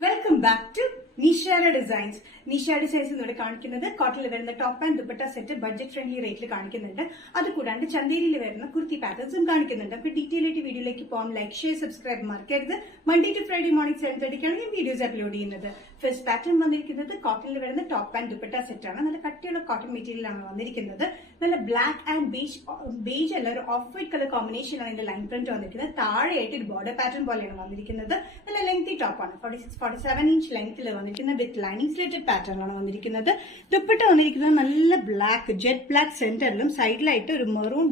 Welcome back to Nishara Designs. Nishara Designs ഇവിടെ കാണിക്കുന്നത് കോട്ടണിൽ വരുന്ന top and dupatta set budget friendly റേറ്റിൽ കാണിക്കുന്നുണ്ട്. അത് കൂടാണ്ട് ചന്തേരിയിൽ വരുന്ന കുർത്തി പാറ്റേൺസും കാണിക്കുന്നുണ്ട്. അപ്പൊ ഡീറ്റെയിൽ ആയിട്ട് വീഡിയോയിലേക്ക് പോകാം. ലൈക്ക്, ഷെയർ, സബ്സ്ക്രൈബ് മറക്കരുത്. മൺഡേ ടു ഫ്രൈഡേ മോർണിംഗ് 7:30 ഞാൻ വീഡിയോസ് അപ്ലോഡ് ചെയ്യുന്നത്. ഫസ്റ്റ് പാറ്റേൺ വന്നിരിക്കുന്നത് കോട്ടണിൽ വരുന്ന ടോപ്പ് ആൻഡ് ദുപ്പട്ട സെറ്റ് ആണ്. നല്ല കട്ടിയുള്ള കോട്ടൺ മെറ്റീരിയലാണ് വന്നിരിക്കുന്നത്. നല്ല ബ്ലാക്ക് ആൻഡ് ബേജ് അല്ല, ഒരു ഓഫ് വൈറ്റ് കളർ കോമ്പിനേഷനാണ് ഇതിന്റെ ലൈൻ പ്രിന്റ് വന്നിരിക്കുന്നത്. താഴെയായിട്ട് ഒരു ബോർഡർ പാറ്റേൺ പോലെയാണ് വന്നിരിക്കുന്നത്. നല്ല ലെങ്തി ടോപ്പാണ്. 46-47 ഇഞ്ച് ലെങ്ത്തിൽ വന്നിരിക്കുന്നത്. വിത്ത് ലൈനിങ് സ്ലേറ്റഡ് പാറ്റേൺ ആണ് വന്നിരിക്കുന്നത്. ദുപ്പട്ട വന്നിരിക്കുന്നത് നല്ല ബ്ലാക്ക്, ജെറ്റ് ബ്ലാക്ക് സെന്ററിലും സൈഡിലായിട്ട് ഒരു maroon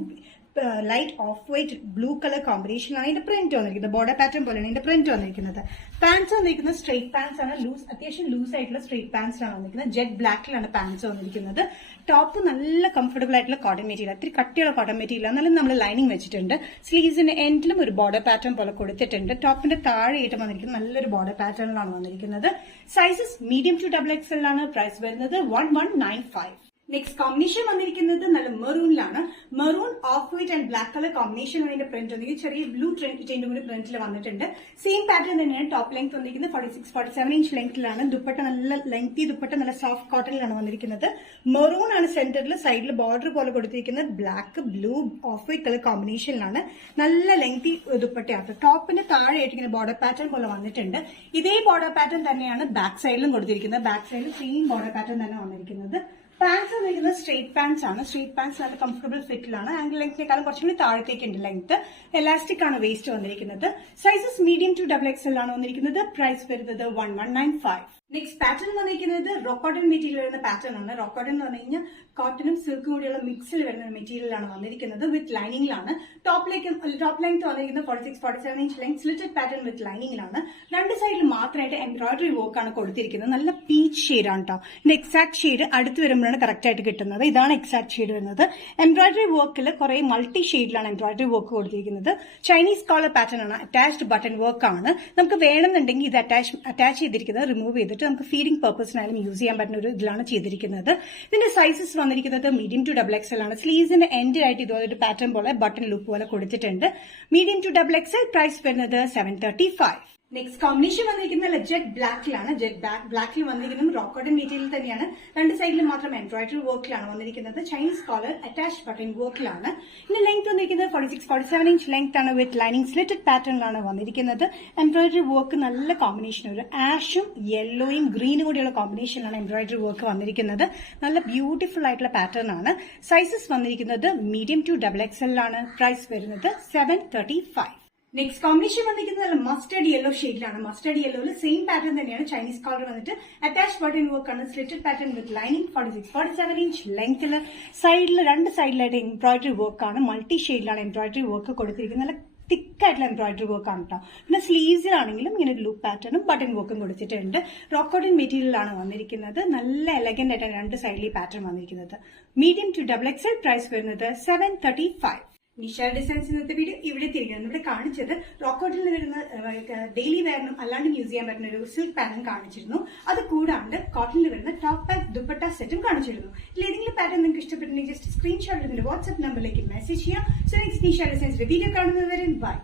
light of white blue colour കോമ്പിനേഷനാണ് ഇതിന്റെ പ്രിന്റ് വന്നിരിക്കുന്നത്. ബോർഡർ പാറ്റേൺ പോലെയാണ് ഇതിന്റെ പ്രിന്റ് വന്നിരിക്കുന്നത്. പാൻസ് വന്നിരിക്കുന്നത് സ്ട്രെയിറ്റ് പാൻസ് ആണ്. അത്യാവശ്യം ലൂസ് ആയിട്ടുള്ള സ്ട്രെയിറ്റ് പാൻസിലാണ് വന്നിരിക്കുന്നത്. ജെറ്റ് ബ്ലാക്കിലാണ് പാൻസ് വന്നിരിക്കുന്നത്. ടോപ്പ് നല്ല കംഫർട്ടബിൾ ആയിട്ടുള്ള കോട്ടൺ മെറ്റീരിയൽ, ഒത്തിരി കട്ടിയുള്ള കോട്ടൺ മെറ്റീരിയൽ. എന്നാലും നമ്മൾ ലൈനിങ് വെച്ചിട്ടുണ്ട്. സ്ലീവ്സിന്റെ എൻഡിലും ഒരു ബോർഡർ പാറ്റേൺ പോലെ കൊടുത്തിട്ടുണ്ട്. ടോപ്പിന്റെ താഴെയായിട്ട് വന്നിരിക്കുന്നത് നല്ലൊരു ബോർഡർ പാറ്റേണിലാണ് വന്നിരിക്കുന്നത്. സൈസസ് മീഡിയം ടു XXL ആണ്. പ്രൈസ് വരുന്നത് 1195. നെക്സ്റ്റ് കോമ്പിനേഷൻ വന്നിരിക്കുന്നത് നല്ല മെറൂണിലാണ്. Maroon off white and black colour കോമ്പിനേഷനാണ് ഇതിന്റെ പ്രിന്റ് വന്നിരിക്കുന്നത്. ചെറിയ ബ്ലൂ ടിന്റും കൂടി പ്രിന്റിൽ വന്നിട്ടുണ്ട്. സെയിം പാറ്റേൺ തന്നെയാണ്. ടോപ്പ് ലെങ്ത് വന്നിരിക്കുന്നത് 46-47 ഇഞ്ച് ലെങ്ത്തിലാണ്. ദുപ്പട്ട നല്ല ലെങ്തി ദുപ്പട്ട, നല്ല സോഫ്റ്റ് കോട്ടണിലാണ് വന്നിരിക്കുന്നത്. മെറൂൺ ആണ് സെന്ററിൽ, സൈഡിൽ ബോർഡർ പോലെ കൊടുത്തിരിക്കുന്നത് black, blue, off white colour കോമ്പിനേഷനിലാണ്. നല്ല ലെങ്തി ദുപ്പട്ടയാണ്. ടോപ്പിന് താഴെയായിട്ട് ഇങ്ങനെ ബോർഡർ പാറ്റേൺ പോലെ വന്നിട്ടുണ്ട്. ഇതേ ബോർഡർ പാറ്റേൺ തന്നെയാണ് ബാക്ക് സൈഡിലും കൊടുത്തിരിക്കുന്നത്. ബാക്ക് സൈഡിൽ സെയിം ബോർഡർ പാറ്റേൺ തന്നെ വന്നിരിക്കുന്നത്. പാൻസ് വന്നിരിക്കുന്നത് സ്ട്രെയിറ്റ് പാൻസ് ആണ്. സ്ട്രെയിറ്റ് പാൻസ് നല്ല കംഫർട്ടബിൾ ഫിറ്റിലാണ്. ആംഗിൾ ലെങ്ത്തിനേക്കാളും കുറച്ചുകൂടി താഴത്തേക്കുണ്ട് ലെങ്ത്. എലാസ്റ്റിക് ആണ് വേസ്റ്റ് വന്നിരിക്കുന്നത്. സൈസസ് മീഡിയം ടു XXL ആണ് വന്നിരിക്കുന്നത്. പ്രൈസ് വരുന്നത് 1195. നെക്സ്റ്റ് പാറ്റേൺ വന്നിരിക്കുന്നത് റോക്ക് കോട്ടൺ മെറ്റീരിയൽ വരുന്ന പാറ്റേൺ ആണ്. റോക്ക് കോട്ടൺ എന്ന് പറഞ്ഞു കഴിഞ്ഞാൽ കോട്ടണും സിൽക്കും കൂടിയുള്ള മിക്സിൽ വരുന്ന മെറ്റീരിയലാണ് വന്നിരിക്കുന്നത്. വിത്ത് ലൈനിങ്ങിലാണ്. ടോപ്പ് ലെങ്ത് വന്നിരിക്കുന്നത് 46-47 inch length, slitted pattern with ലൈനിങ്ങിലാണ്. രണ്ട് സൈഡിൽ മാത്രമായിട്ട് എംബ്രോയിഡറി വർക്ക് ആണ് കൊടുത്തിരിക്കുന്നത്. നല്ല പീച്ച് ഷെയ്ഡ് ആണ് കേട്ടോ. ഇതിന്റെ എക്സാക്ട് ഷെയ്ഡ് അടുത്ത് വരുമ്പോഴാണ് കറക്റ്റ് ആയിട്ട് കിട്ടുന്നത്. ഇതാണ് എക്സാക്ട് ഷെയ്ഡ് വരുന്നത്. എംബ്രോയിഡറി വർക്കിൽ കുറെ മൾട്ടി ഷെയ്ഡിലാണ് എംബ്രോയിഡറി വർക്ക് കൊടുത്തിരിക്കുന്നത്. ചൈനീസ് കോളർ പാറ്റേൺ ആണ്. അറ്റാച്ച്ഡ് ബട്ടൺ വർക്ക് ആണ്. നമുക്ക് വേണമെന്നുണ്ടെങ്കിൽ ഇത് അറ്റാച്ച് ചെയ്തിരിക്കുന്നത് റിമൂവ് ചെയ്തിട്ട് നമുക്ക് ഫീഡിംഗ് പർപ്പസിനായാലും യൂസ് ചെയ്യാൻ പറ്റുന്ന ഒരു ഇതിലാണ് ചെയ്തിരിക്കുന്നത്. ഇതിന്റെ സൈസസ് വന്നിരിക്കുന്നത് മീഡിയം ടു XXL ആണ്. സ്ലീവ്സിന്റെ എൻഡിലായിട്ട് ഇതൊരു പാറ്റേൺ പോലെ ബട്ടൺ ലൂപ്പ് പോലെ കൊടുത്തിട്ടുണ്ട്. Medium to XXL. പ്രൈസ് വരുന്നത് 735. നെക്സ്റ്റ് കോമ്പിനേഷൻ വന്നിരിക്കുന്നത് ജെറ്റ് ബ്ലാക്കിലാണ്. ജെറ്റ് ബ്ലാക്കിൽ വന്നിരിക്കുന്നത് റോക്ക് കോട്ടൺ മെറ്റീരിയൽ തന്നെയാണ്. രണ്ട് സൈഡിലും മാത്രം എംബ്രോയിഡറി വർക്കിലാണ് വന്നിരിക്കുന്നത്. ചൈനീസ് കോളർ അറ്റാച്ച് ബട്ടൺ വർക്കിലാണ്. ഇതിന്റെ ലെങ്ത് വന്നിരിക്കുന്നത് 46-47 ഇഞ്ച് ലെങ്ത് ആണ്. വിത്ത് ലൈനിങ് സ്ലിറ്റഡ് പാറ്റേണിലാണ് വന്നിരിക്കുന്നത്. എംബ്രോയിഡറി വർക്ക് നല്ല കോമ്പിനേഷൻ, ഒരു ആഷും യെല്ലോയും ഗ്രീനും കൂടിയുള്ള കോമ്പിനേഷനിലാണ് എംബ്രോയിഡറി വർക്ക് വന്നിരിക്കുന്നത്. നല്ല ബ്യൂട്ടിഫുൾ ആയിട്ടുള്ള പാറ്റേൺ ആണ്. സൈസസ് വന്നിരിക്കുന്നത് മീഡിയം ടു XXL ആണ്. പ്രൈസ് വരുന്നത് 735. നെക്സ്റ്റ് കോമ്പിനേഷൻ വന്നിരിക്കുന്നത് നല്ല മസ്റ്റേർഡ് യെല്ലോ ഷെയ്ഡിലാണ്. മസ്റ്റേർഡ് യെല്ലോയിൽ സെയിം പാറ്റേൺ തന്നെയാണ്. ചൈനീസ് കോളർ വന്നിട്ട് അറ്റാച്ച് ബട്ടൺ വർക്ക് ആണ്. Slitted pattern with lining 46-47 inch ലെങ്ത്തിൽ. സൈഡിൽ രണ്ട് സൈഡിലായിട്ട് എംബ്രോയിഡറി വർക്ക് ആണ്. മൾട്ടി ഷെയ്ഡിലാണ് എംബ്രോയിഡറി വർക്ക് കൊടുത്തിരിക്കുന്നത്. നല്ല തിക്കായിട്ടുള്ള എംബ്രോയിഡറി വർക്ക് ആണ് കേട്ടോ. പിന്നെ സ്ലീവ്സിലാണെങ്കിലും ഇങ്ങനെ ഒരു ലൂപ്പ് പാറ്റേണും ബട്ടൺ വർക്കും കൊടുത്തിട്ടുണ്ട്. റോക്ക് കോട്ടൺ മെറ്റീരിയലാണ് വന്നിരിക്കുന്നത്. നല്ല എലഗന്റ് ആയിട്ടാണ് രണ്ട് സൈഡിൽ ഈ പാറ്റേൺ വന്നിരിക്കുന്നത്. Medium to XXL. പ്രൈസ് വരുന്നത് 735. നിഷാര ഡിസൈൻസ് ഇന്നത്തെ വീഡിയോ ഇവിടെ തിരികെ ഇവിടെ കാണിച്ചത് റോക്ക് കോട്ടണിൽ വരുന്ന ഡെയിലി വെയറിനും അല്ലാണ്ട് യൂസ് ചെയ്യാൻ പറ്റുന്ന ഒരു സിൽക്ക് പാറ്റേൺ കാണിച്ചിരുന്നു. അത് കൂടാണ്ട് കോട്ടണിൽ വരുന്ന ടോപ്പ് ആൻഡ് ദുപ്പട്ട സെറ്റും കാണിച്ചിരുന്നു. ഏതെങ്കിലും പാറ്റേൺ നിങ്ങൾക്ക് ഇഷ്ടപ്പെട്ടിട്ടുണ്ടെങ്കിൽ ജസ്റ്റ് സ്ക്രീൻഷോട്ട് എടുത്തിട്ട് വാട്സ്ആപ്പ് നമ്പറിലേക്ക് മെസ്സേജ് ചെയ്യാം. സോ നെക്സ്റ്റ് നിഷാര ഡിസൈൻസിന്റെ വീഡിയോ കാണുന്നവരെ ബൈ.